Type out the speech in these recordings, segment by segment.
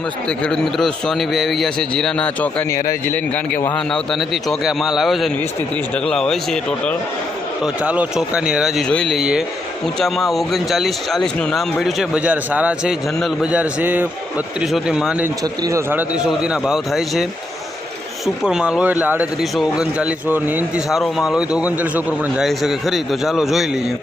નમસ્તે ખેડૂત મિત્રો, સોનીભાઈ આવી ગયા છે જીરાના ચોકાની હરાજી લઈને, કારણ કે વાહન આવતા નથી. ચોકે માલ આવ્યો છે ને 20 થી 30 ઢગલા હોય છે ટોટલ. તો ચાલો ચોકાની હરાજી જોઈ લઈએ. ઊંચામાં 39-40નું નામ પડ્યું છે. બજાર સારા છે, જનરલ બજાર છે. 3200થી માંડીને 3600 3700 સુધીના ભાવ થાય છે. સુપર માલ હોય એટલે 3800 3900 ની એનથી સારો માલ હોય તો 3900 ઉપર પણ જાય શકે ખરી. તો ચાલો જોઈ લઈએ.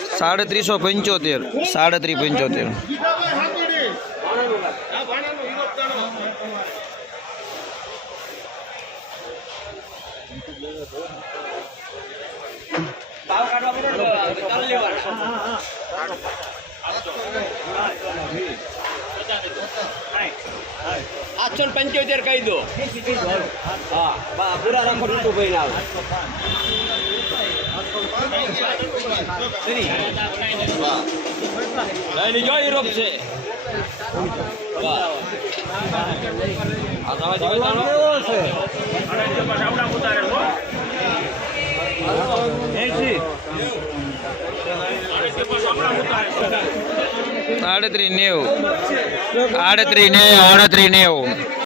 સાડે 375. आठसौ 75 कही दो। हाँ पूरा रखो टूटू भाई ना नहीं जो यूरोप से आड़े 390